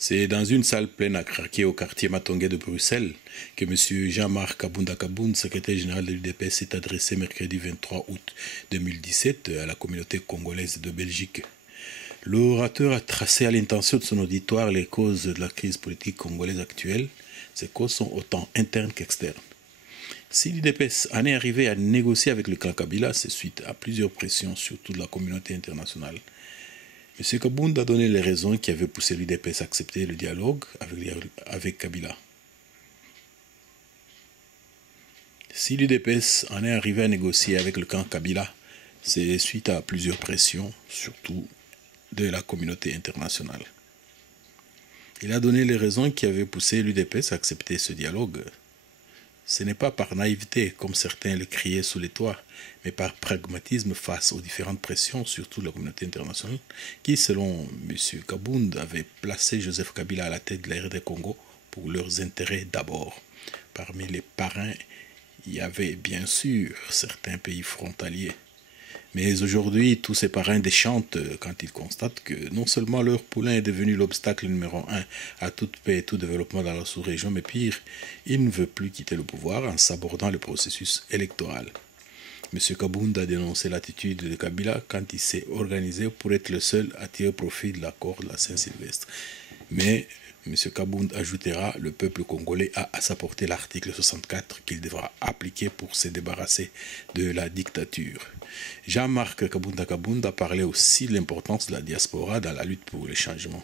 C'est dans une salle pleine à craquer au quartier Matongué de Bruxelles que M. Jean-Marc Kabounda Kaboun, secrétaire général de l'UDPS, s'est adressé mercredi 23 août 2017 à la communauté congolaise de Belgique. L'orateur a tracé à l'intention de son auditoire les causes de la crise politique congolaise actuelle. Ces causes sont autant internes qu'externes. Si l'UDPS en est arrivé à négocier avec le clan Kabila, c'est suite à plusieurs pressions, surtout de la communauté internationale. M. Kabounda a donné les raisons qui avaient poussé l'UDPS à accepter le dialogue avec Kabila. Si l'UDPS en est arrivé à négocier avec le camp Kabila, c'est suite à plusieurs pressions, surtout de la communauté internationale. Il a donné les raisons qui avaient poussé l'UDPS à accepter ce dialogue. Ce n'est pas par naïveté, comme certains le criaient sous les toits, mais par pragmatisme face aux différentes pressions, surtout de la communauté internationale, qui, selon M. Kabounda, avait placé Joseph Kabila à la tête de la RD Congo pour leurs intérêts d'abord. Parmi les parrains, il y avait bien sûr certains pays frontaliers. Mais aujourd'hui, tous ces parrains déchantent quand ils constatent que non seulement leur poulain est devenu l'obstacle numéro 1 à toute paix et tout développement dans la sous-région, mais pire, il ne veut plus quitter le pouvoir en sabordant le processus électoral. M. Kabounda a dénoncé l'attitude de Kabila quand il s'est organisé pour être le seul à tirer profit de l'accord de la Saint-Sylvestre. Mais M. Kabounda ajoutera, le peuple congolais a à sa portée l'article 64 qu'il devra appliquer pour se débarrasser de la dictature. Jean-Marc Kabounda parlait aussi de l'importance de la diaspora dans la lutte pour le changement.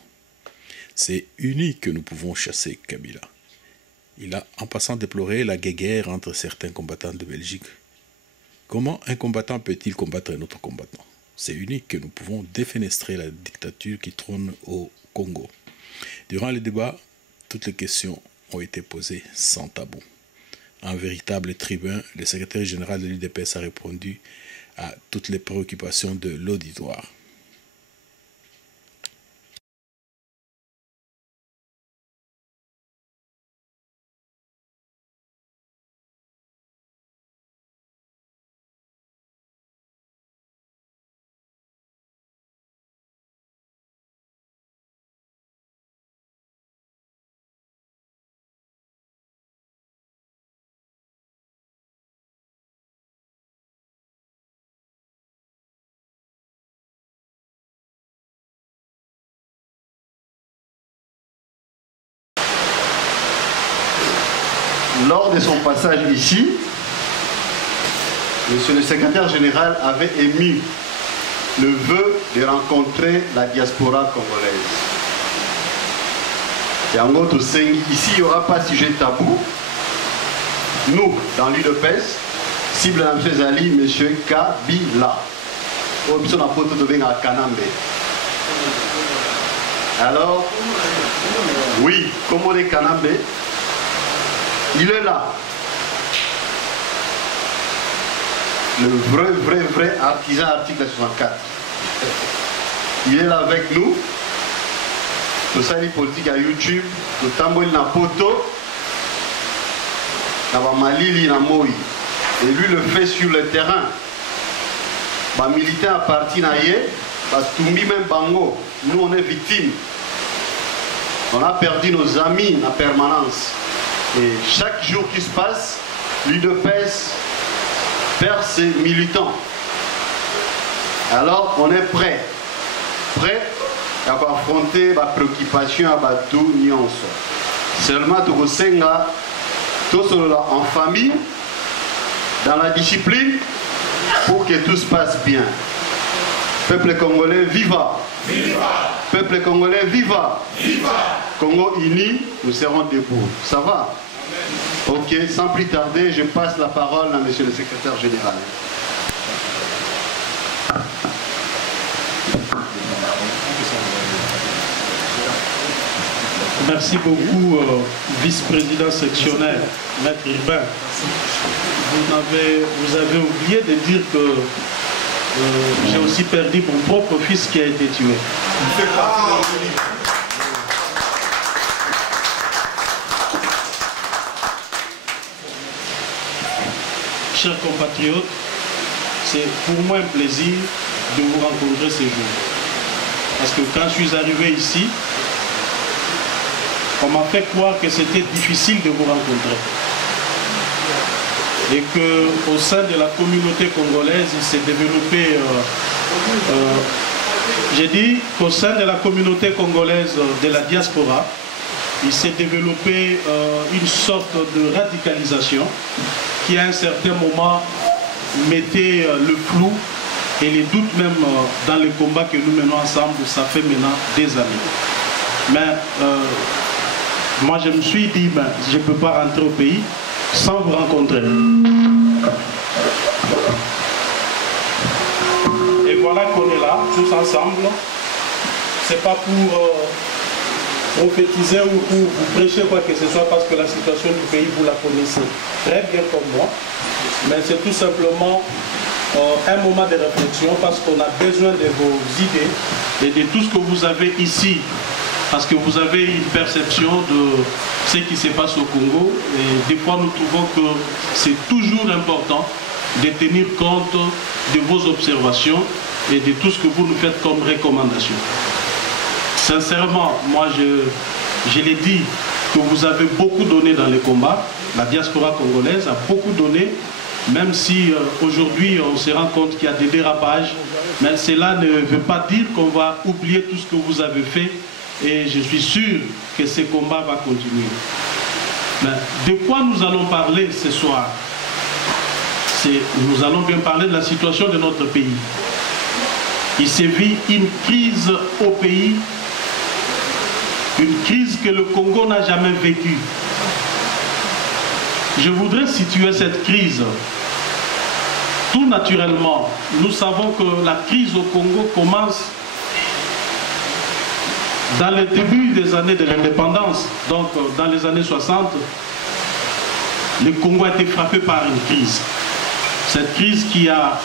C'est unique que nous pouvons chasser Kabila. Il a en passant déploré la guéguerre entre certains combattants de Belgique. Comment un combattant peut-il combattre un autre combattant? C'est unique que nous pouvons défenestrer la dictature qui trône au Congo. Durant le débat, toutes les questions ont été posées sans tabou. En véritable tribun, le secrétaire général de l'UDPS a répondu à toutes les préoccupations de l'auditoire. Lors de son passage ici, Monsieur le secrétaire général avait émis le vœu de rencontrer la diaspora congolaise. Et en gros, ici, il n'y aura pas de sujet tabou. Nous, dans l'UDPS, cible à M. Zali, M. Kabila. Alors, oui, Komore Kanambe, il est là. Le vrai artisan article 64. Il est là avec nous. Tout ça, les politiques à YouTube, tout tambouille na poto, na malili na moi. Et lui le fait sur le terrain. Bah militaire à partir naïe, bah Tumbi même Bango. Nous on est victimes. On a perdu nos amis en permanence. Et chaque jour qui se passe, l'UDPS perd ses militants. Alors on est prêt à affronter la préoccupation à tout nuance. Seulement tout cela en famille, dans la discipline, pour que tout se passe bien. Peuple congolais, viva! Viva! Peuple congolais, viva! Viva! Congo uni, nous serons debout. Ça va? Ok, sans plus tarder, je passe la parole à monsieur le secrétaire général. Merci beaucoup, vice-président sectionnaire, maître Urbain. Vous avez oublié de dire que j'ai aussi perdu mon propre fils qui a été tué. Il fait partie de notre livre. Chers compatriotes, c'est pour moi un plaisir de vous rencontrer ce jour. Parce que quand je suis arrivé ici, on m'a fait croire que c'était difficile de vous rencontrer. Et qu'au sein de la communauté congolaise, il s'est développé... j'ai dit qu'au sein de la communauté congolaise de la diaspora, il s'est développé une sorte de radicalisation qui à un certain moment mettait le flou et les doutes même dans les combats que nous menons ensemble. Ça fait maintenant des années. Mais moi je me suis dit, ben, je ne peux pas rentrer au pays sans vous rencontrer. Et voilà qu'on est là, tous ensemble. C'est pas pour prophétiser ou pour vous prêcher quoi que ce soit, parce que la situation du pays, vous la connaissez très bien comme moi. Mais c'est tout simplement un moment de réflexion, parce qu'on a besoin de vos idées et de tout ce que vous avez ici. Parce que vous avez une perception de ce qui se passe au Congo. Et des fois, nous trouvons que c'est toujours important de tenir compte de vos observations et de tout ce que vous nous faites comme recommandation. Sincèrement, moi, je l'ai dit, que vous avez beaucoup donné dans les combats. La diaspora congolaise a beaucoup donné, même si aujourd'hui, on se rend compte qu'il y a des dérapages. Mais cela ne veut pas dire qu'on va oublier tout ce que vous avez fait. Et je suis sûr que ce combat va continuer. Mais de quoi nous allons parler ce soir? Nous allons bien parler de la situation de notre pays. Il s'est vu une crise au pays, une crise que le Congo n'a jamais vécue. Je voudrais situer cette crise. Tout naturellement, nous savons que la crise au Congo commence dans le début des années de l'indépendance, donc dans les années 60, le Congo a été frappé par une crise. Cette crise qui a,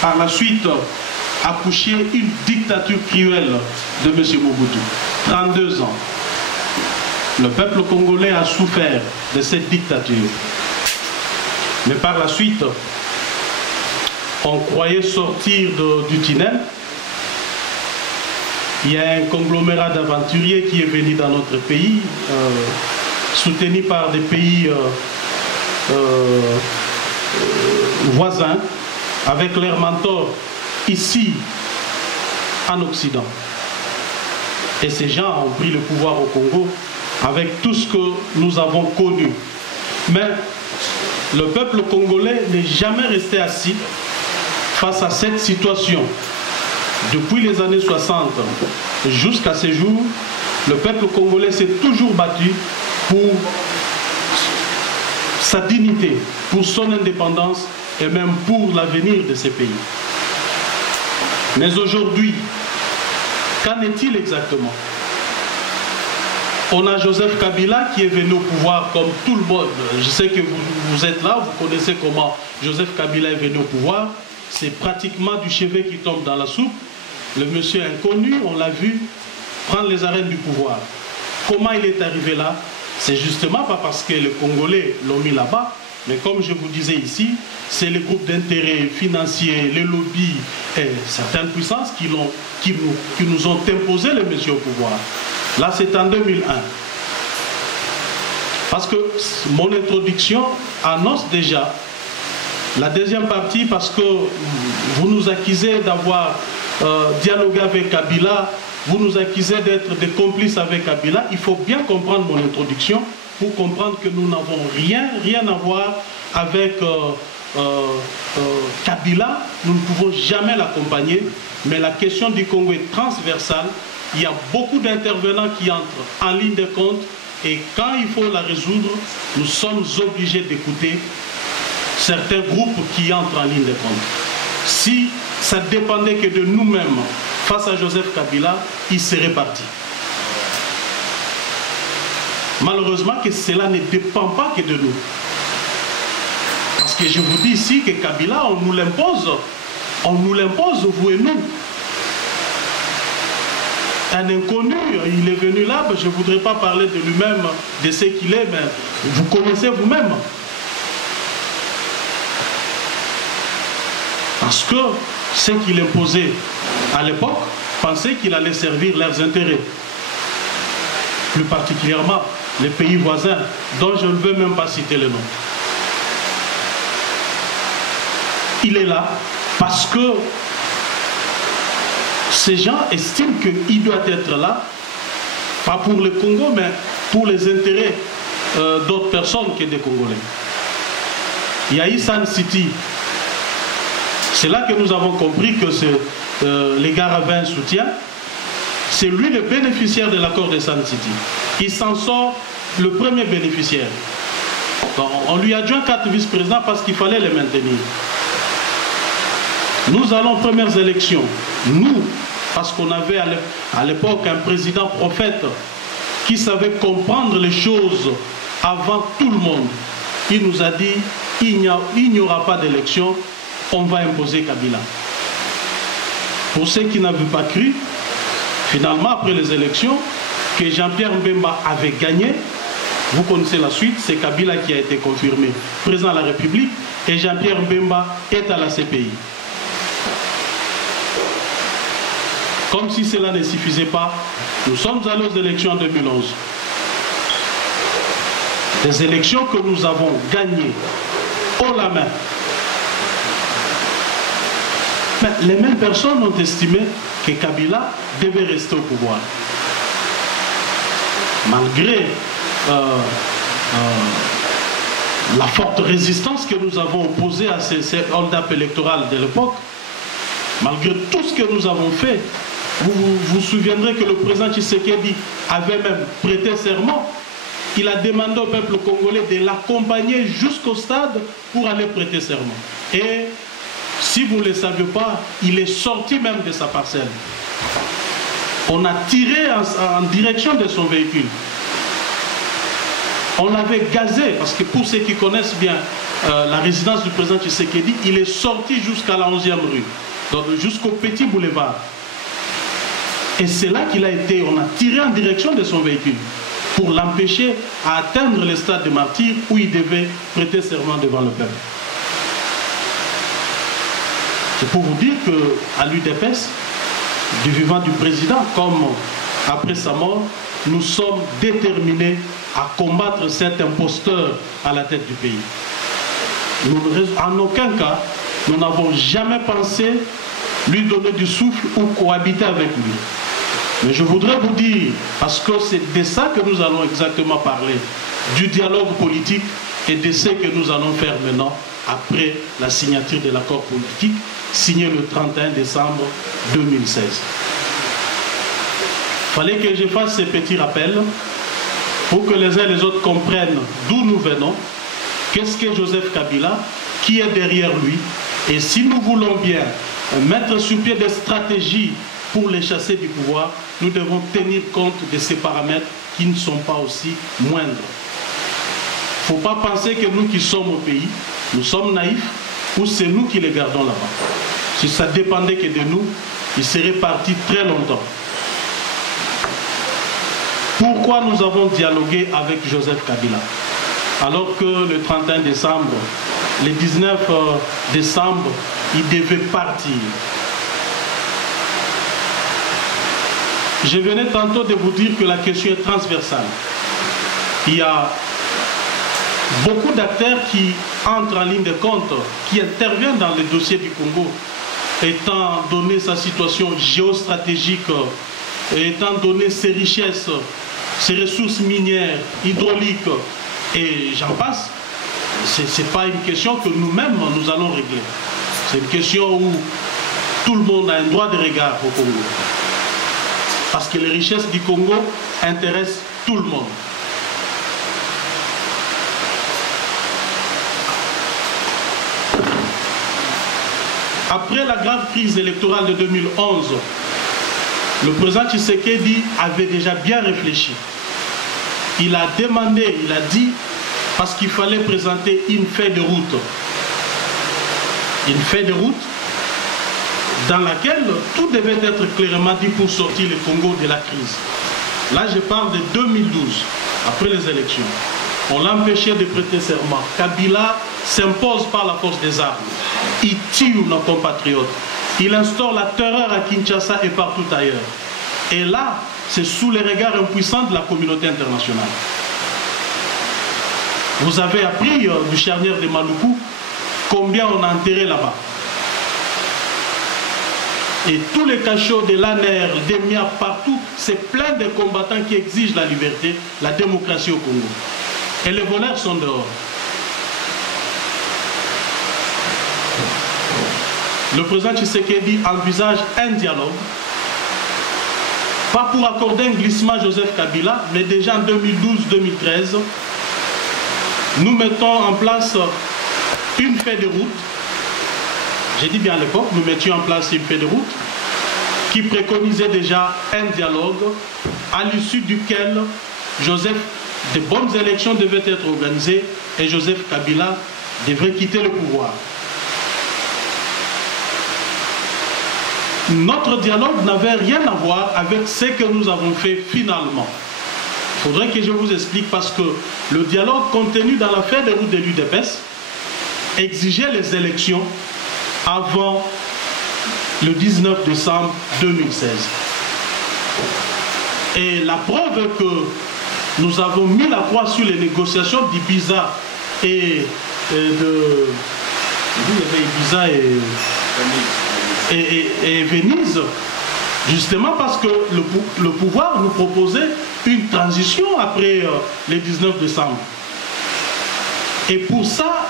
par la suite, accouché une dictature cruelle de M. Mobutu. 32 ans. Le peuple congolais a souffert de cette dictature. Mais par la suite, on croyait sortir du tunnel. Il y a un conglomérat d'aventuriers qui est venu dans notre pays, soutenu par des pays voisins, avec leurs mentors ici, en Occident. Et ces gens ont pris le pouvoir au Congo avec tout ce que nous avons connu. Mais le peuple congolais n'est jamais resté assis face à cette situation. Depuis les années 60 jusqu'à ce jour, le peuple congolais s'est toujours battu pour sa dignité, pour son indépendance et même pour l'avenir de ce pays. Mais aujourd'hui, qu'en est-il exactement? On a Joseph Kabila qui est venu au pouvoir comme tout le monde. Je sais que vous êtes là, vous connaissez comment Joseph Kabila est venu au pouvoir. C'est pratiquement du chevet qui tombe dans la soupe. Le monsieur inconnu, on l'a vu, prendre les arènes du pouvoir. Comment il est arrivé là? C'est justement pas parce que les Congolais l'ont mis là-bas, mais comme je vous disais ici, c'est les groupes d'intérêt financiers, les lobbies et certaines puissances qui nous ont imposé le monsieur au pouvoir. Là, c'est en 2001. Parce que mon introduction annonce déjà la deuxième partie, parce que vous nous accusez d'avoir dialogué avec Kabila, vous nous accusez d'être des complices avec Kabila. Il faut bien comprendre mon introduction pour comprendre que nous n'avons rien à voir avec Kabila. Nous ne pouvons jamais l'accompagner, mais la question du Congo est transversale. Il y a beaucoup d'intervenants qui entrent en ligne de compte et quand il faut la résoudre, nous sommes obligés d'écouter certains groupes qui entrent en ligne de compte. Si ça dépendait que de nous-mêmes face à Joseph Kabila, il serait parti. Malheureusement que cela ne dépend pas que de nous. Parce que je vous dis ici que Kabila, on nous l'impose, vous et nous. Un inconnu, il est venu là, je ne voudrais pas parler de lui-même, de ce qu'il est, mais vous connaissez vous-même. Parce que ce qu'il imposait à l'époque, pensaient qu'il allait servir leurs intérêts. Plus particulièrement les pays voisins, dont je ne veux même pas citer le nom. Il est là parce que ces gens estiment qu'il doit être là, pas pour le Congo, mais pour les intérêts d'autres personnes que des Congolais. Il y a eu Sun City. C'est là que nous avons compris que les gars avaient un soutien. C'est lui le bénéficiaire de l'accord de Sun City. Il s'en sort le premier bénéficiaire. Donc, on lui a adjoint 4 vice-présidents parce qu'il fallait les maintenir. Nous allons aux premières élections. Nous, parce qu'on avait à l'époque un président prophète qui savait comprendre les choses avant tout le monde. Il nous a dit, il n'y aura pas d'élection, on va imposer Kabila. Pour ceux qui n'avaient pas cru, finalement, après les élections, que Jean-Pierre Mbemba avait gagné, vous connaissez la suite, c'est Kabila qui a été confirmé président de la République et Jean-Pierre Mbemba est à la CPI. Comme si cela ne suffisait pas, nous sommes allés aux élections en 2011. Des élections que nous avons gagnées haut la main. Mais les mêmes personnes ont estimé que Kabila devait rester au pouvoir. Malgré la forte résistance que nous avons opposée à ces hold-up électorales de l'époque, malgré tout ce que nous avons fait, vous vous souviendrez que le président Tshisekedi avait même prêté serment. Il a demandé au peuple congolais de l'accompagner jusqu'au stade pour aller prêter serment. Et si vous ne le saviez pas, il est sorti même de sa parcelle. On a tiré en direction de son véhicule. On l'avait gazé, parce que pour ceux qui connaissent bien la résidence du président Tshisekedi, il est sorti jusqu'à la 11e rue, jusqu'au petit boulevard. Et c'est là qu'il a été, on a tiré en direction de son véhicule pour l'empêcher à atteindre le stade de martyr où il devait prêter serment devant le peuple. C'est pour vous dire qu'à l'UDPS, du vivant du président, comme après sa mort, nous sommes déterminés à combattre cet imposteur à la tête du pays. En aucun cas, nous n'avons jamais pensé lui donner du souffle ou cohabiter avec lui. Mais je voudrais vous dire, parce que c'est de ça que nous allons exactement parler, du dialogue politique et de ce que nous allons faire maintenant après la signature de l'accord politique signé le 31 décembre 2016. Il fallait que je fasse ces petits rappels pour que les uns et les autres comprennent d'où nous venons, qu'est-ce que Joseph Kabila, qui est derrière lui, et si nous voulons bien mettre sur pied des stratégies pour les chasser du pouvoir, nous devons tenir compte de ces paramètres qui ne sont pas aussi moindres. Il ne faut pas penser que nous qui sommes au pays, nous sommes naïfs, ou c'est nous qui les gardons là-bas. Si ça dépendait que de nous, ils seraient partis très longtemps. Pourquoi nous avons dialogué avec Joseph Kabila? Alors que le 31 décembre, le 19 décembre, il devait partir. Je venais tantôt de vous dire que la question est transversale. Il y a beaucoup d'acteurs qui entrent en ligne de compte, qui interviennent dans le dossier du Congo, étant donné sa situation géostratégique, étant donné ses richesses, ses ressources minières, hydrauliques, et j'en passe. Ce n'est pas une question que nous-mêmes nous allons régler. C'est une question où tout le monde a un droit de regard au Congo. Parce que les richesses du Congo intéressent tout le monde. Après la grave crise électorale de 2011, le président Tshisekedi avait déjà bien réfléchi. il a demandé, il a dit, parce qu'il fallait présenter une feuille de route. Une feuille de route dans laquelle tout devait être clairement dit pour sortir le Congo de la crise. Là, je parle de 2012, après les élections. On l'a empêché de prêter serment. Kabila s'impose par la force des armes. Il tue nos compatriotes. Il instaure la terreur à Kinshasa et partout ailleurs. Et là, c'est sous les regards impuissants de la communauté internationale. Vous avez appris du charnière de Maluku combien on a enterré là-bas. Et tous les cachots de l'ANER, des MIA, partout, c'est plein de combattants qui exigent la liberté, la démocratie au Congo. Et les voleurs sont dehors. Le président Tshisekedi envisage un dialogue, pas pour accorder un glissement à Joseph Kabila, mais déjà en 2012-2013, nous mettons en place une feuille de route. J'ai dit bien à l'époque, nous mettions en place une feuille de route qui préconisait déjà un dialogue à l'issue duquel de bonnes élections devaient être organisées et Joseph Kabila devrait quitter le pouvoir. Notre dialogue n'avait rien à voir avec ce que nous avons fait finalement. Il faudrait que je vous explique parce que le dialogue contenu dans la feuille de route de l'UDPS exigeait les élections avant le 19 décembre 2016. Et la preuve que nous avons mis la croix sur les négociations d'Ibiza et de... Ibiza et Venise, justement parce que le pouvoir nous proposait une transition après le 19 décembre. Et pour ça,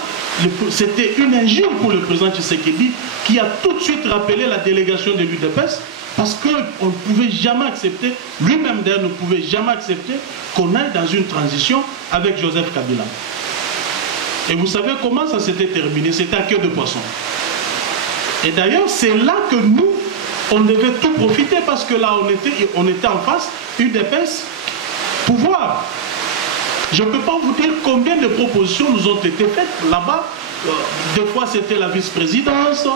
c'était une injure pour le président Tshisekedi qui a tout de suite rappelé la délégation de l'UDPS parce qu'on ne pouvait jamais accepter, lui-même d'ailleurs ne pouvait jamais accepter qu'on aille dans une transition avec Joseph Kabila. Et vous savez comment ça s'était terminé? C'était à queue de poisson. Et d'ailleurs, c'est là que nous, on devait tout profiter parce que là, on était en face, UDPS, pouvoir. Je ne peux pas vous dire combien de propositions nous ont été faites là-bas. Des fois, c'était la vice-présidence.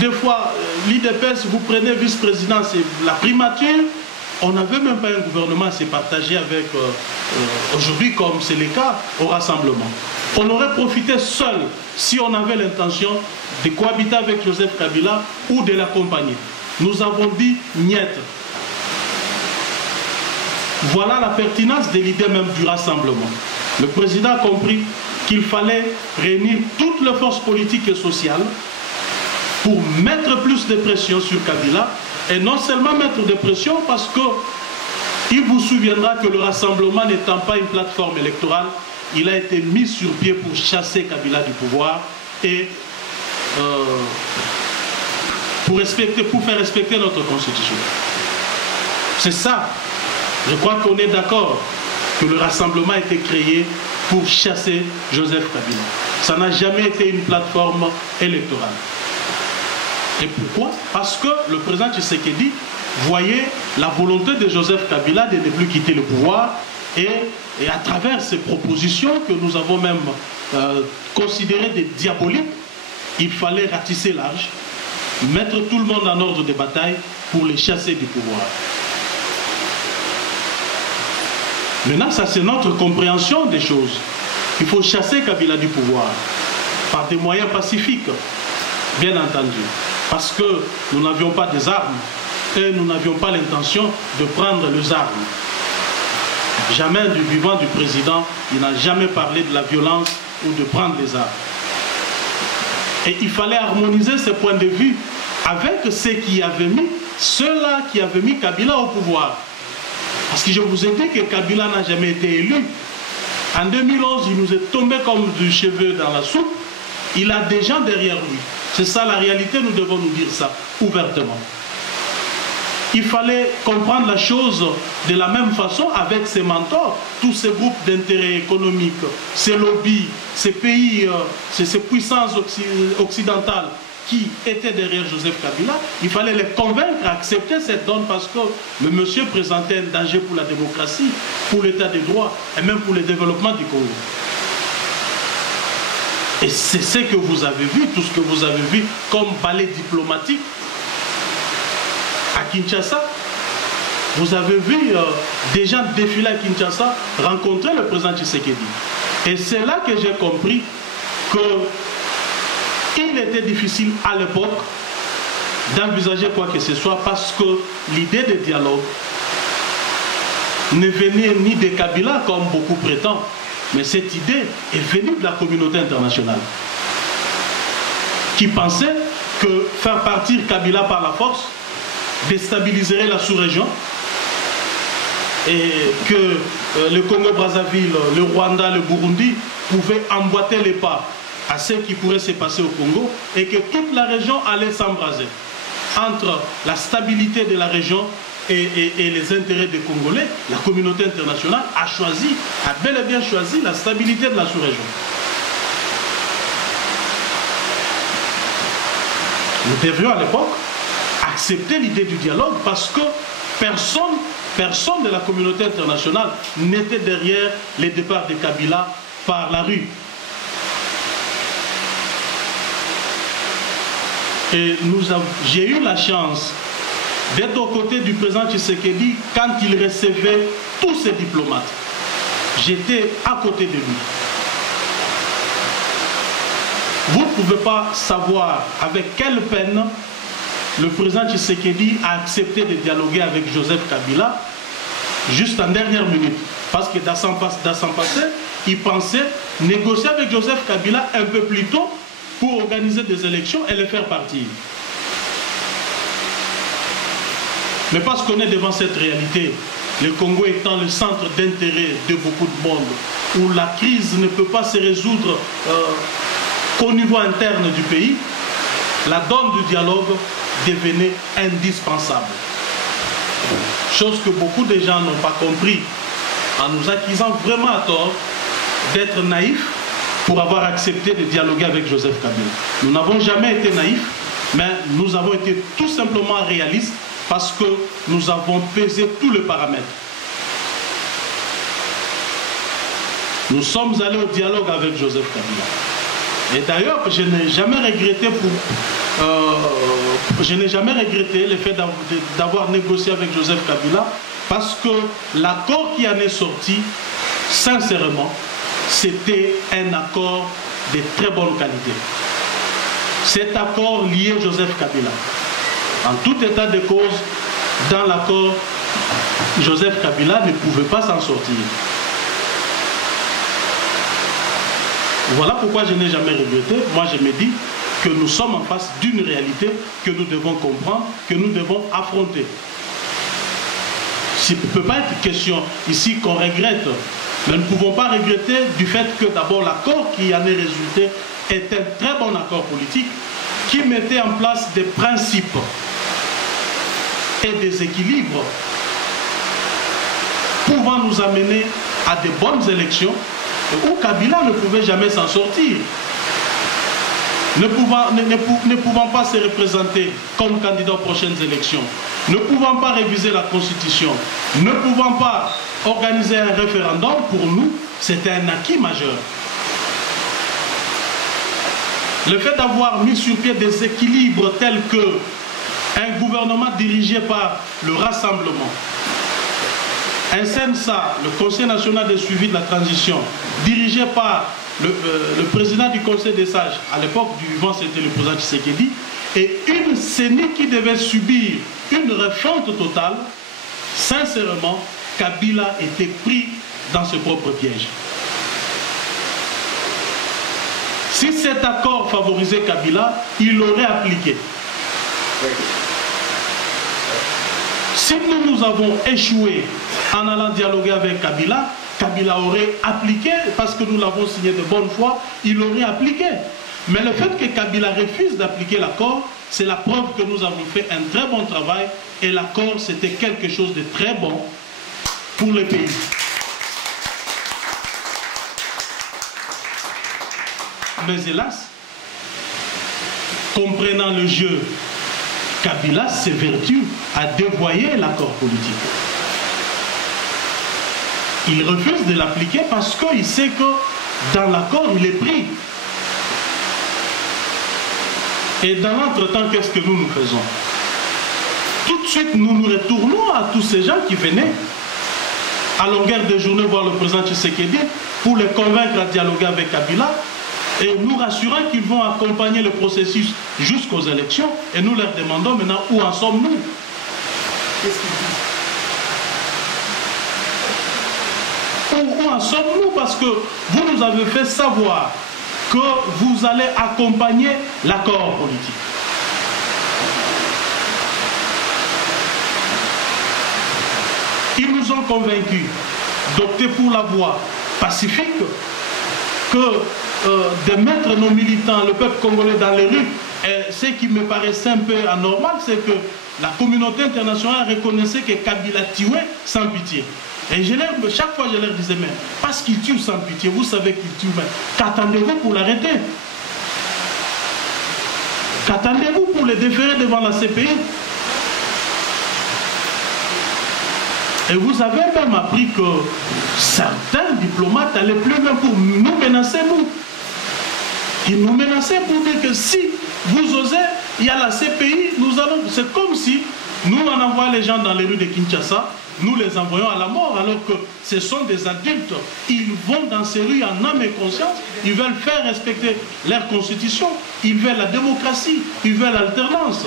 Des fois, l'UDPS, vous prenez vice-présidence et la primature. On n'avait même pas un gouvernement à se partager avec aujourd'hui, comme c'est le cas au rassemblement. On aurait profité seul si on avait l'intention de cohabiter avec Joseph Kabila ou de l'accompagner. Nous avons dit niet. Voilà la pertinence de l'idée même du rassemblement. Le président a compris qu'il fallait réunir toutes les forces politiques et sociales pour mettre plus de pression sur Kabila. Et non seulement mettre de pression parce que il vous souviendra que le rassemblement n'étant pas une plateforme électorale, il a été mis sur pied pour chasser Kabila du pouvoir et pour faire respecter notre constitution. C'est ça. Je crois qu'on est d'accord que le rassemblement a été créé pour chasser Joseph Kabila. Ça n'a jamais été une plateforme électorale. Et pourquoi? Parce que le président Tshisekedi voyait la volonté de Joseph Kabila de ne plus quitter le pouvoir et à travers ces propositions que nous avons même considérées des diaboliques, il fallait ratisser large, mettre tout le monde en ordre de bataille pour les chasser du pouvoir. Maintenant, ça c'est notre compréhension des choses. Il faut chasser Kabila du pouvoir par des moyens pacifiques, bien entendu. Parce que nous n'avions pas des armes et nous n'avions pas l'intention de prendre les armes. Jamais du vivant du président, il n'a jamais parlé de la violence ou de prendre les armes. Et il fallait harmoniser ces points de vue avec ceux-là qui avaient mis Kabila au pouvoir. Parce que je vous ai dit que Kabila n'a jamais été élu. En 2011, il nous est tombé comme du cheveu dans la soupe. Il a des gens derrière lui. C'est ça la réalité, nous devons nous dire ça ouvertement. Il fallait comprendre la chose de la même façon avec ses mentors, tous ces groupes d'intérêt économique, ces lobbies, ces pays, ces puissances occidentales qui étaient derrière Joseph Kabila, il fallait les convaincre à accepter cette donne parce que le monsieur présentait un danger pour la démocratie, pour l'état des droits et même pour le développement du Congo. Et c'est ce que vous avez vu, tout ce que vous avez vu comme balai diplomatique à Kinshasa. Vous avez vu des gens défiler à Kinshasa, rencontrer le président Tshisekedi. Et c'est là que j'ai compris qu'il était difficile à l'époque d'envisager quoi que ce soit parce que l'idée de dialogue ne venait ni de Kabila comme beaucoup prétendent, mais cette idée est venue de la communauté internationale qui pensait que faire partir Kabila par la force déstabiliserait la sous-région et que le Congo-Brazzaville, le Rwanda, le Burundi pouvaient emboîter les pas à ce qui pourrait se passer au Congo et que toute la région allait s'embraser entre la stabilité de la région et les intérêts des Congolais. La communauté internationale a choisi, a bel et bien choisi la stabilité de la sous-région. Nous devrions à l'époque accepter l'idée du dialogue parce que personne de la communauté internationale n'était derrière les départs de Kabila par la rue. Et j'ai eu la chance d'être aux côtés du président Tshisekedi quand il recevait tous ces diplomates. J'étais à côté de lui. Vous ne pouvez pas savoir avec quelle peine le président Tshisekedi a accepté de dialoguer avec Joseph Kabila juste en dernière minute. Parce que dans son passé, il pensait négocier avec Joseph Kabila un peu plus tôt pour organiser des élections et les faire partir. Mais parce qu'on est devant cette réalité, le Congo étant le centre d'intérêt de beaucoup de monde, où la crise ne peut pas se résoudre qu'au niveau interne du pays, la donne du dialogue devenait indispensable. Chose que beaucoup de gens n'ont pas compris, en nous accusant vraiment à tort d'être naïfs pour avoir accepté de dialoguer avec Joseph Kabila. Nous n'avons jamais été naïfs, mais nous avons été tout simplement réalistes parce que nous avons pesé tous les paramètres. Nous sommes allés au dialogue avec Joseph Kabila. Et d'ailleurs, je n'ai jamais regretté le fait d'avoir négocié avec Joseph Kabila parce que l'accord qui en est sorti, sincèrement, c'était un accord de très bonne qualité. Cet accord liait Joseph Kabila. En tout état de cause, dans l'accord, Joseph Kabila ne pouvait pas s'en sortir. Voilà pourquoi je n'ai jamais regretté. Moi, je me dis que nous sommes en face d'une réalité que nous devons comprendre, que nous devons affronter. Il ne peut pas être question ici qu'on regrette. Nous ne pouvons pas regretter du fait que d'abord l'accord qui en est résulté est un très bon accord politique qui mettait en place des principes et des équilibres pouvant nous amener à de bonnes élections où Kabila ne pouvait jamais s'en sortir. Ne pouvant pas se représenter comme candidat aux prochaines élections, ne pouvant pas réviser la Constitution, ne pouvant pas organiser un référendum, pour nous, c'était un acquis majeur. Le fait d'avoir mis sur pied des équilibres tels que un gouvernement dirigé par le Rassemblement, un CNSA, le Conseil national de suivi de la transition, dirigé par le président du Conseil des sages, à l'époque du vent c'était le président Tshisekedi, et une CENI qui devait subir une refonte totale, sincèrement, Kabila était pris dans ses propres pièges. Si cet accord favorisait Kabila, il l'aurait appliqué. Si nous avons échoué en allant dialoguer avec Kabila, Kabila aurait appliqué, parce que nous l'avons signé de bonne foi, il aurait appliqué. Mais le fait que Kabila refuse d'appliquer l'accord, c'est la preuve que nous avons fait un très bon travail et l'accord c'était quelque chose de très bon pour le pays. Mais hélas, comprenant le jeu, Kabila s'évertue à dévoyer l'accord politique. Il refuse de l'appliquer parce qu'il sait que dans l'accord, il est pris. Et dans l'entretemps, qu'est-ce que nous faisons? Tout de suite, nous nous retournons à tous ces gens qui venaient à longueur de journée voir le président Tshisekedi pour les convaincre à dialoguer avec Kabila et nous rassurant qu'ils vont accompagner le processus jusqu'aux élections. Et nous leur demandons maintenant où en sommes-nous. Qu'est-ce qu'ils disent? Où en sommes-nous? Parce que vous nous avez fait savoir que vous allez accompagner l'accord politique. Ils nous ont convaincus d'opter pour la voie pacifique, que de mettre nos militants, le peuple congolais dans les rues. Et ce qui me paraissait un peu anormal, c'est que la communauté internationale reconnaissait que Kabila tuait sans pitié. Et chaque fois je leur disais, mais parce qu'il tue sans pitié, vous savez qu'il tue, mais qu'attendez-vous pour l'arrêter? Qu'attendez-vous pour le déférer devant la CPI? Et vous avez même appris que certains diplomates allaient plus loin pour nous menacer, nous. Ils nous menaçaient pour dire que si vous osez, il y a la CPI, nous allons... C'est comme si nous on envoie les gens dans les rues de Kinshasa, nous les envoyons à la mort, alors que ce sont des adultes. Ils vont dans ces rues en âme et conscience, ils veulent faire respecter leur constitution, ils veulent la démocratie, ils veulent l'alternance.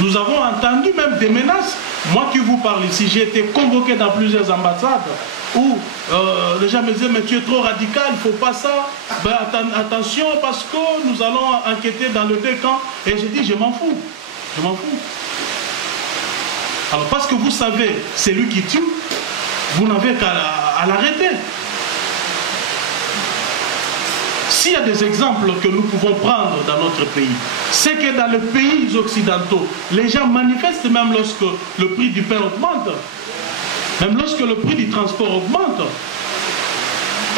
Nous avons entendu même des menaces. Moi qui vous parle ici, j'ai été convoqué dans plusieurs ambassades où les gens me disaient, mais tu es trop radical, il ne faut pas ça. Ben, attention, parce que nous allons enquêter dans le deux camps. Et j'ai dit, je m'en fous. Je m'en fous. Alors parce que vous savez, c'est lui qui tue, vous n'avez qu'à l'arrêter. S'il y a des exemples que nous pouvons prendre dans notre pays, c'est que dans les pays occidentaux, les gens manifestent même lorsque le prix du pain augmente, même lorsque le prix du transport augmente.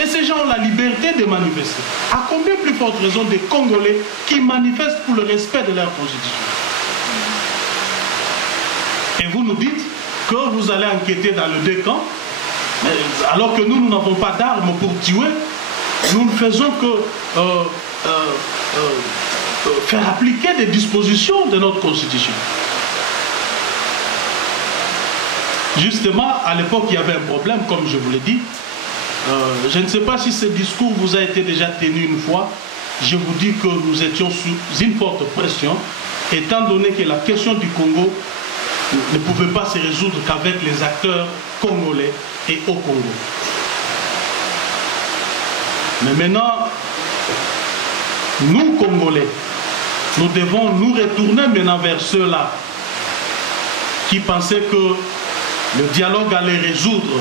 Et ces gens ont la liberté de manifester. À combien plus forte raison des Congolais qui manifestent pour le respect de leur constitution? Et vous nous dites que vous allez enquêter dans le deux camps, alors que nous n'avons pas d'armes pour tuer. Nous ne faisons que faire appliquer des dispositions de notre constitution. Justement, à l'époque, il y avait un problème, comme je vous l'ai dit. Je ne sais pas si ce discours vous a été déjà tenu une fois. Je vous dis que nous étions sous une forte pression, étant donné que la question du Congo ne pouvait pas se résoudre qu'avec les acteurs congolais et au Congo. Mais maintenant, nous, Congolais, nous devons nous retourner maintenant vers ceux-là qui pensaient que le dialogue allait résoudre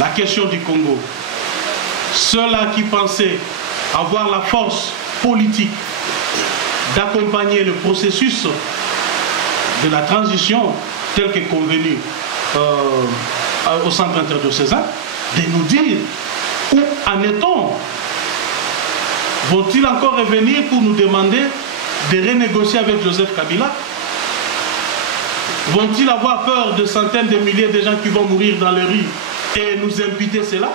la question du Congo. Ceux-là qui pensaient avoir la force politique d'accompagner le processus de la transition tel que convenu au centre interdiocésain, de nous dire où en est-on? Vont-ils encore revenir pour nous demander de renégocier avec Joseph Kabila? Vont-ils avoir peur de centaines de milliers de gens qui vont mourir dans les rues et nous imputer cela?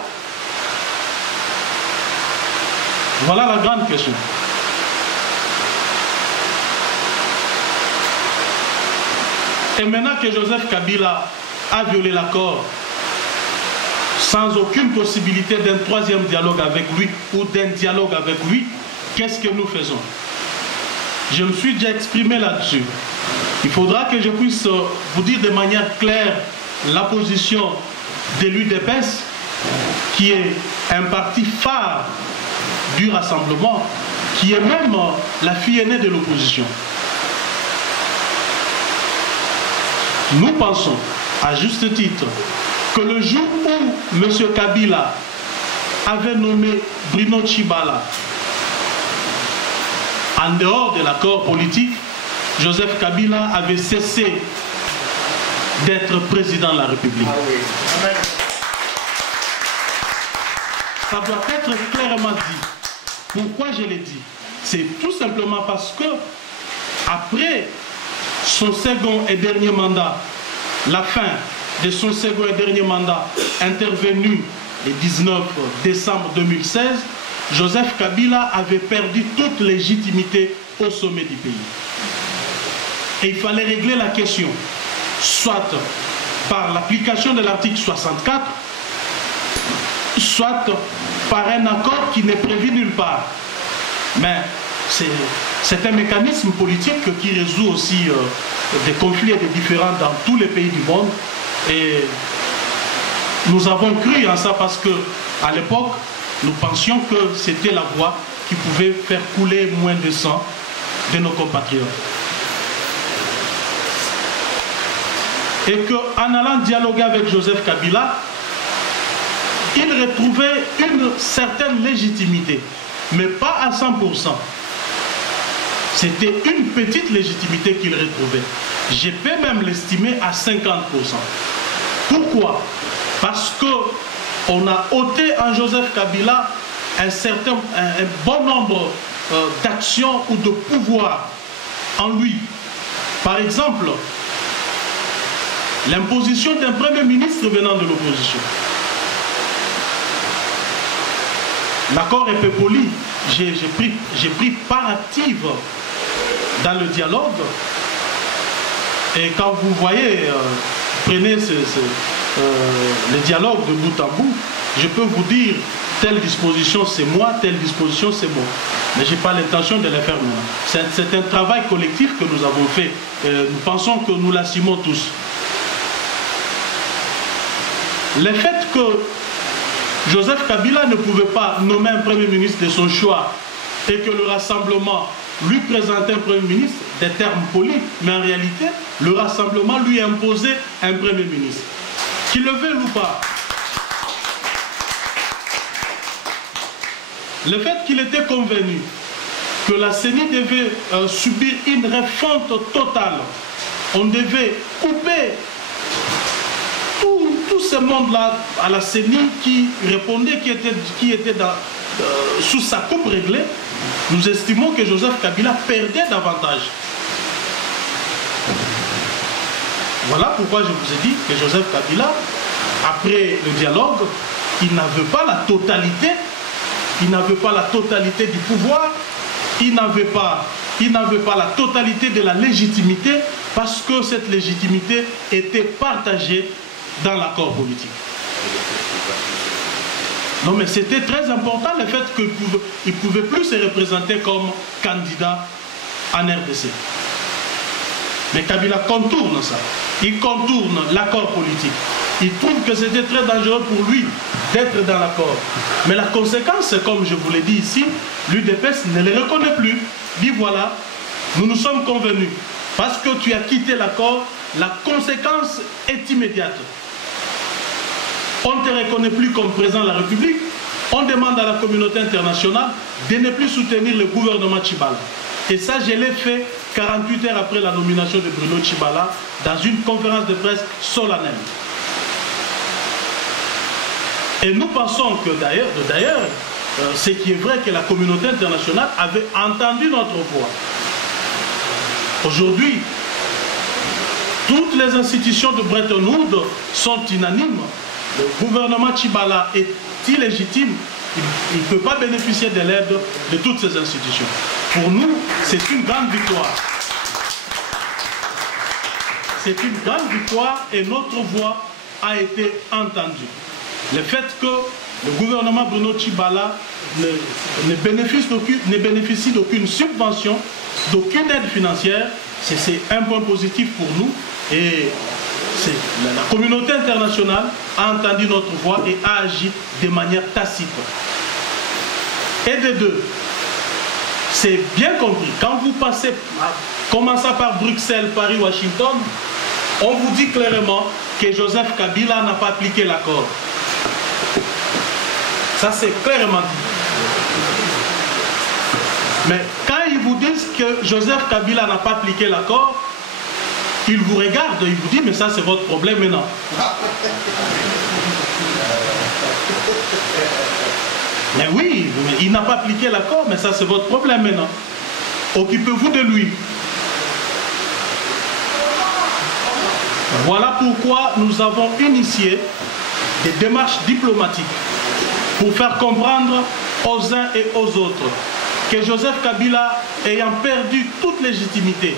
Voilà la grande question. Et maintenant que Joseph Kabila a violé l'accord, sans aucune possibilité d'un troisième dialogue avec lui ou d'un dialogue avec lui, qu'est-ce que nous faisons? Je me suis déjà exprimé là-dessus. Il faudra que je puisse vous dire de manière claire la position de l'UDPS, qui est un parti phare du rassemblement, qui est même la fille aînée de l'opposition. Nous pensons, à juste titre, que le jour où M. Kabila avait nommé Bruno Tshibala en dehors de l'accord politique, Joseph Kabila avait cessé d'être président de la République. Ça doit être clairement dit. Pourquoi je l'ai dit? c'est tout simplement parce que, après son second et dernier mandat, la fin de son second et dernier mandat intervenu le 19 décembre 2016, Joseph Kabila avait perdu toute légitimité au sommet du pays. Et il fallait régler la question, soit par l'application de l'article 64, soit par un accord qui n'est prévu nulle part. Mais c'est un mécanisme politique qui résout aussi des conflits et des différends dans tous les pays du monde. Et nous avons cru en ça parce qu'à l'époque, nous pensions que c'était la voie qui pouvait faire couler moins de sang de nos compatriotes. Et qu'en allant dialoguer avec Joseph Kabila, il retrouvait une certaine légitimité, mais pas à 100%. C'était une petite légitimité qu'il retrouvait. Je peux même l'estimer à 50%. Pourquoi? Parce qu'on a ôté en Joseph Kabila un bon nombre d'actions ou de pouvoirs en lui. Par exemple, l'imposition d'un premier ministre venant de l'opposition. L'accord est peu poli. J'ai pris part active dans le dialogue. Et quand vous voyez, prenez le dialogue de bout en bout, je peux vous dire, telle disposition c'est moi, telle disposition c'est moi. Mais je n'ai pas l'intention de les faire moi. C'est un travail collectif que nous avons fait. Nous pensons que nous l'assumons tous. Le fait que Joseph Kabila ne pouvait pas nommer un premier ministre de son choix et que le rassemblement lui présentait un premier ministre, des termes polis, mais en réalité, le rassemblement lui imposait un premier ministre. Qu'il le veuille ou pas. Le fait qu'il était convenu que la CENI devait subir une refonte totale, on devait couper tout ce monde-là à la CENI qui répondait, qui était sous sa coupe réglée, nous estimons que Joseph Kabila perdait davantage. Voilà pourquoi je vous ai dit que Joseph Kabila, après le dialogue, il n'avait pas la totalité, du pouvoir, il n'avait pas la totalité de la légitimité, parce que cette légitimité était partagée dans l'accord politique. Non, mais c'était très important le fait qu'il ne pouvait plus se représenter comme candidat en RDC. Mais Kabila contourne ça. Il contourne l'accord politique. Il trouve que c'était très dangereux pour lui d'être dans l'accord. Mais la conséquence, comme je vous l'ai dit ici, l'UDPS ne les reconnaît plus. Dit voilà, nous nous sommes convenus. Parce que tu as quitté l'accord, la conséquence est immédiate. On ne te reconnaît plus comme président de la République. On demande à la communauté internationale de ne plus soutenir le gouvernement Tshibala. Et ça, je l'ai fait 48 heures après la nomination de Bruno Tshibala dans une conférence de presse solennelle. Et nous pensons que d'ailleurs, ce qui est vrai que la communauté internationale avait entendu notre voix. Aujourd'hui, toutes les institutions de Bretton Woods sont unanimes. Le gouvernement Tshibala est illégitime. Il ne peut pas bénéficier de l'aide de toutes ces institutions. Pour nous, c'est une grande victoire. C'est une grande victoire et notre voix a été entendue. Le fait que le gouvernement Bruno Tshibala ne bénéficie d'aucune subvention, d'aucune aide financière, c'est un point positif pour nous. Et la communauté internationale a entendu notre voix et a agi de manière tacite. Et de deux, c'est bien compris. Quand vous passez, commençant par Bruxelles, Paris, Washington, on vous dit clairement que Joseph Kabila n'a pas appliqué l'accord. Ça, c'est clairement dit. Mais quand ils vous disent que Joseph Kabila n'a pas appliqué l'accord, ils vous regardent, ils vous disent, mais ça, c'est votre problème maintenant. Mais oui, il n'a pas appliqué l'accord, mais ça c'est votre problème maintenant. Occupez-vous de lui. Voilà pourquoi nous avons initié des démarches diplomatiques pour faire comprendre aux uns et aux autres que Joseph Kabila, ayant perdu toute légitimité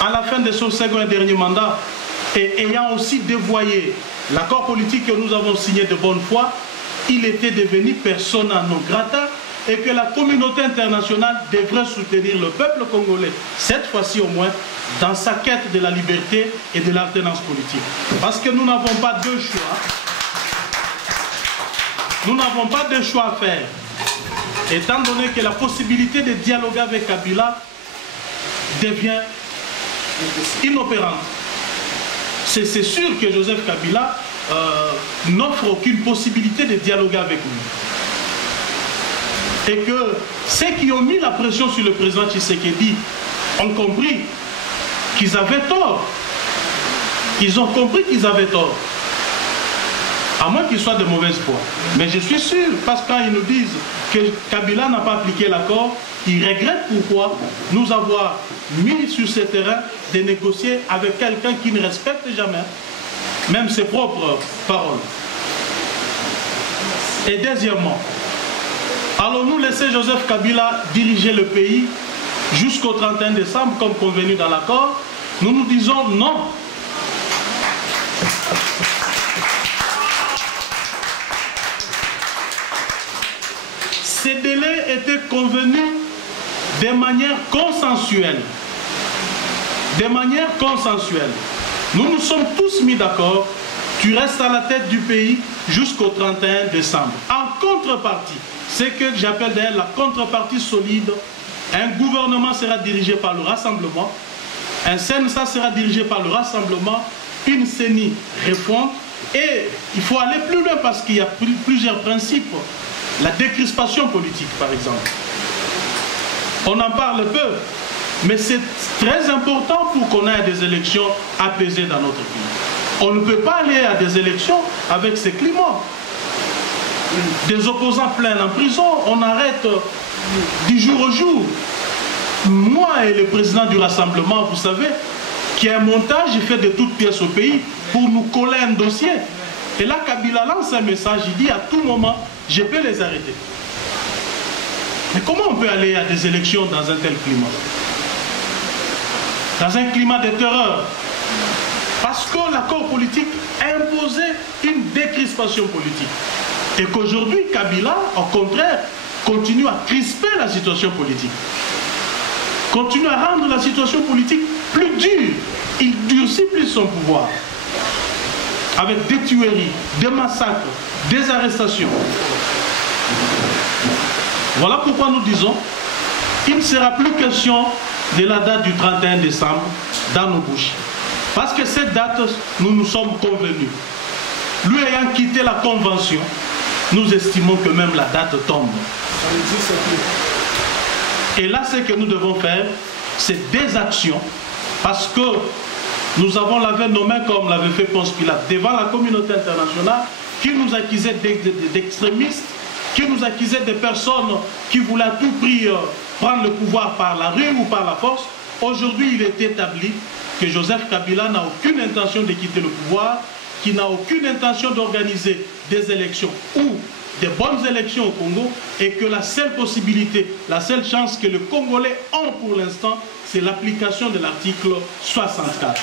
à la fin de son second et dernier mandat et ayant aussi dévoyé l'accord politique que nous avons signé de bonne foi, il était devenu persona non grata et que la communauté internationale devrait soutenir le peuple congolais, cette fois-ci au moins, dans sa quête de la liberté et de l'alternance politique. Parce que nous n'avons pas deux choix. Nous n'avons pas de choix à faire. Étant donné que la possibilité de dialoguer avec Kabila devient inopérante. C'est sûr que Joseph Kabila n'offre aucune possibilité de dialoguer avec nous. Et que ceux qui ont mis la pression sur le président Tshisekedi ont compris qu'ils avaient tort. Ils ont compris qu'ils avaient tort. À moins qu'ils soient de mauvaise foi. Mais je suis sûr, parce que quand ils nous disent que Kabila n'a pas appliqué l'accord, ils regrettent pourquoi nous avoir mis sur ce terrain de négocier avec quelqu'un qui ne respecte jamais même ses propres paroles. Et deuxièmement, allons-nous laisser Joseph Kabila diriger le pays jusqu'au 31 décembre comme convenu dans l'accord? Nous nous disons non. Ces délais étaient convenus de manière consensuelle. De manière consensuelle. Nous nous sommes tous mis d'accord. Tu restes à la tête du pays jusqu'au 31 décembre. En contrepartie, c'est que j'appelle d'ailleurs la contrepartie solide. Un gouvernement sera dirigé par le rassemblement. Un CNSA sera dirigé par le rassemblement. Une CENI réforme. Et il faut aller plus loin parce qu'il y a plusieurs principes. La décrispation politique, par exemple. On en parle peu, mais c'est très important pour qu'on ait des élections apaisées dans notre pays. On ne peut pas aller à des élections avec ces climats. Des opposants pleins en prison, on arrête du jour au jour. Moi et le président du Rassemblement, vous savez, qui a un montage fait de toutes pièces au pays pour nous coller un dossier. Et là, Kabila lance un message, il dit à tout moment, je peux les arrêter. Mais comment on peut aller à des élections dans un tel climat? Dans un climat de terreur. Parce que l'accord politique imposait une décrispation politique. Et qu'aujourd'hui, Kabila, au contraire, continue à crisper la situation politique. Continue à rendre la situation politique plus dure. Il durcit plus son pouvoir. Avec des tueries, des massacres, des arrestations. Voilà pourquoi nous disons qu'il ne sera plus question de la date du 31 décembre dans nos bouches. Parce que cette date, nous nous sommes convenus. Lui ayant quitté la convention, nous estimons que même la date tombe. Et là, ce que nous devons faire, c'est des actions. Parce que nous avons lavé nos mains comme l'avait fait Ponce Pilate devant la communauté internationale qui nous accusait d'extrémistes, qui nous accusait de personnes qui voulaient à tout prix prendre le pouvoir par la rue ou par la force. Aujourd'hui, il est établi que Joseph Kabila n'a aucune intention de quitter le pouvoir, qu'il n'a aucune intention d'organiser des élections ou des bonnes élections au Congo et que la seule possibilité, la seule chance que les Congolais ont pour l'instant, c'est l'application de l'article 64.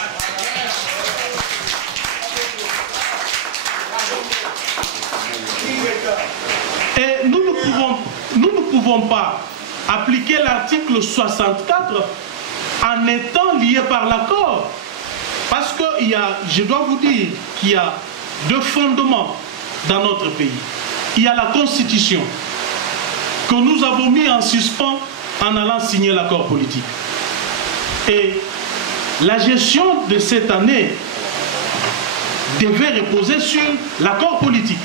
Et nous ne pouvons pas appliquer l'article 64 en étant liés par l'accord. Parce que je dois vous dire qu'il y a deux fondements dans notre pays. Il y a la Constitution que nous avons mis en suspens en allant signer l'accord politique. Et la gestion de cette année devait reposer sur l'accord politique.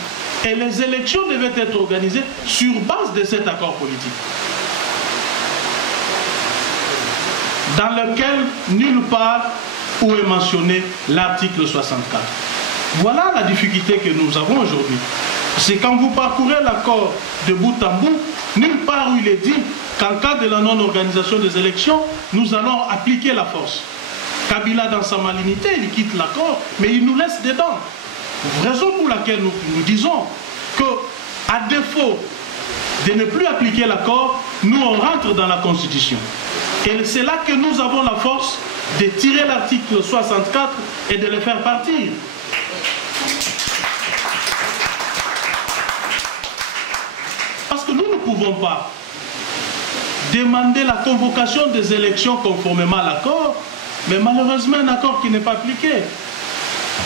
Et les élections devaient être organisées sur base de cet accord politique. Dans lequel nulle part où est mentionné l'article 64. Voilà la difficulté que nous avons aujourd'hui. C'est quand vous parcourez l'accord de bout en bout, nulle part où il est dit qu'en cas de la non-organisation des élections, nous allons appliquer la force. Kabila, dans sa malignité, il quitte l'accord, mais il nous laisse dedans. Raison pour laquelle nous disons que, à défaut de ne plus appliquer l'accord, nous on rentre dans la Constitution. Et c'est là que nous avons la force de tirer l'article 64 et de le faire partir. Parce que nous ne pouvons pas demander la convocation des élections conformément à l'accord, mais malheureusement un accord qui n'est pas appliqué.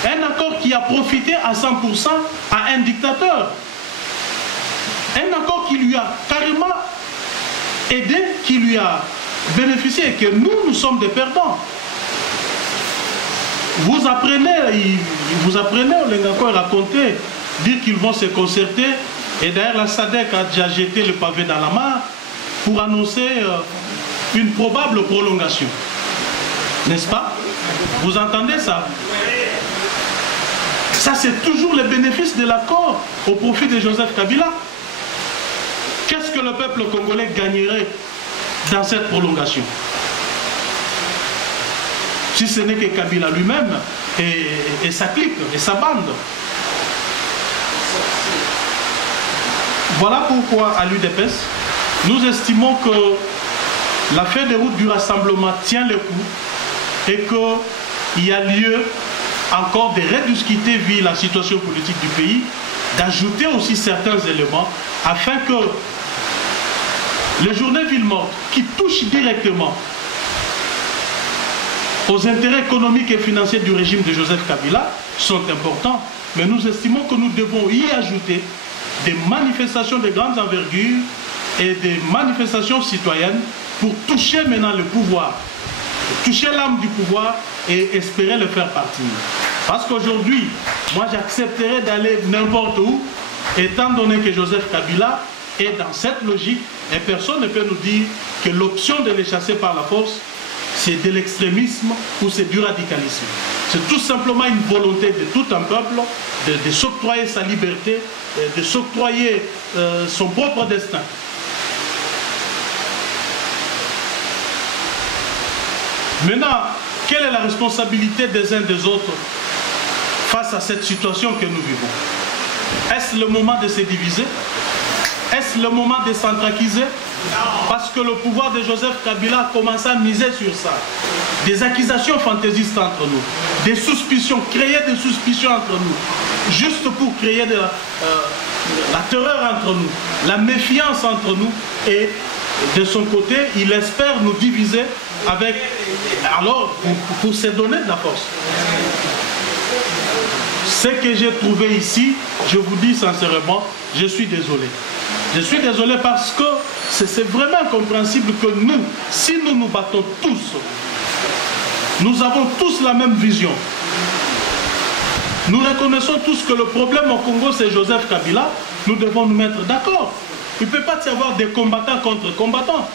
Un accord qui a profité à 100% à un dictateur. Un accord qui lui a carrément aidé, qui lui a bénéficié, et que nous sommes des perdants. Vous apprenez, Olengako raconter, dire qu'ils vont se concerter, et d'ailleurs la SADC a déjà jeté le pavé dans la mare pour annoncer une probable prolongation. N'est-ce pas? Vous entendez ça? Ça, c'est toujours le bénéfice de l'accord au profit de Joseph Kabila. Qu'est-ce que le peuple congolais gagnerait dans cette prolongation? Si ce n'est que Kabila lui-même et sa clique et sa bande. Voilà pourquoi à l'UDPS, nous estimons que la feuille de route du rassemblement tient le coup et qu'il y a lieu encore de rediscuter vu la situation politique du pays, d'ajouter aussi certains éléments afin que les journées villes mortes qui touchent directement aux intérêts économiques et financiers du régime de Joseph Kabila sont importants, mais nous estimons que nous devons y ajouter des manifestations de grande envergure et des manifestations citoyennes pour toucher maintenant le pouvoir, toucher l'âme du pouvoir et espérer le faire partir. Parce qu'aujourd'hui, moi j'accepterais d'aller n'importe où, étant donné que Joseph Kabila est dans cette logique, et personne ne peut nous dire que l'option de les chasser par la force, c'est de l'extrémisme ou c'est du radicalisme. C'est tout simplement une volonté de tout un peuple de s'octroyer sa liberté, de s'octroyer son propre destin. Maintenant, quelle est la responsabilité des uns des autres face à cette situation que nous vivons? Est-ce le moment de se diviser? Est-ce le moment de s'entraquiser? Parce que le pouvoir de Joseph Kabila a commencé à miser sur ça. Des accusations fantaisistes entre nous, des suspicions, créer des suspicions entre nous, juste pour créer la terreur entre nous, la méfiance entre nous, et de son côté, il espère nous diviser avec, alors, pour se donner de la force. Ce que j'ai trouvé ici, je vous dis sincèrement, je suis désolé. Je suis désolé parce que c'est vraiment incompréhensible que nous, si nous nous battons tous, nous avons tous la même vision. Nous reconnaissons tous que le problème au Congo, c'est Joseph Kabila. Nous devons nous mettre d'accord. Il ne peut pas y avoir des combattants contre combattants.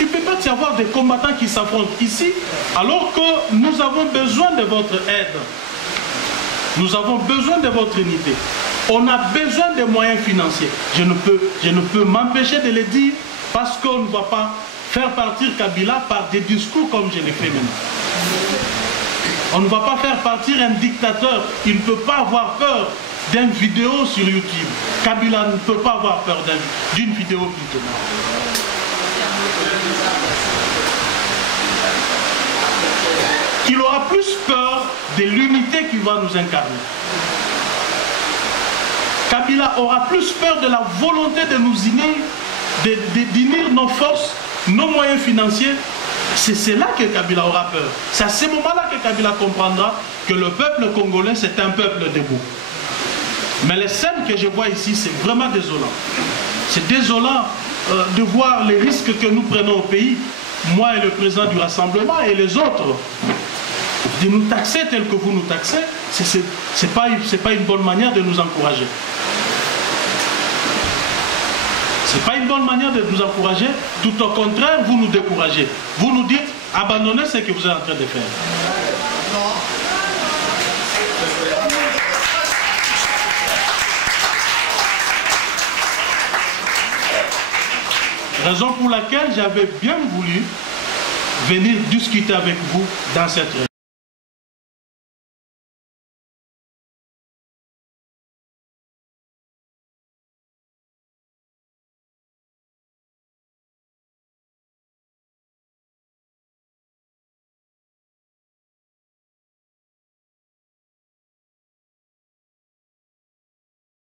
Il ne peut pas y avoir des combattants qui s'affrontent ici, alors que nous avons besoin de votre aide. Nous avons besoin de votre unité. On a besoin de moyens financiers. Je ne peux m'empêcher de le dire parce qu'on ne va pas faire partir Kabila par des discours comme je l'ai fait maintenant. On ne va pas faire partir un dictateur. Il ne peut pas avoir peur d'une vidéo sur YouTube. Kabila ne peut pas avoir peur d'une vidéo plutôt. Il aura plus peur de l'unité qui va nous incarner. Kabila aura plus peur de la volonté de nous unir, d'unir nos forces, nos moyens financiers. C'est là que Kabila aura peur. C'est à ce moment-là que Kabila comprendra que le peuple congolais, c'est un peuple debout. Mais les scènes que je vois ici, c'est vraiment désolant. C'est désolant de voir les risques que nous prenons au pays, moi et le président du Rassemblement et les autres. De nous taxer tel que vous nous taxez, c'est pas une bonne manière de nous encourager. C'est pas une bonne manière de nous encourager, tout au contraire, vous nous découragez. Vous nous dites, abandonnez ce que vous êtes en train de faire. Raison pour laquelle j'avais bien voulu venir discuter avec vous dans cette réunion.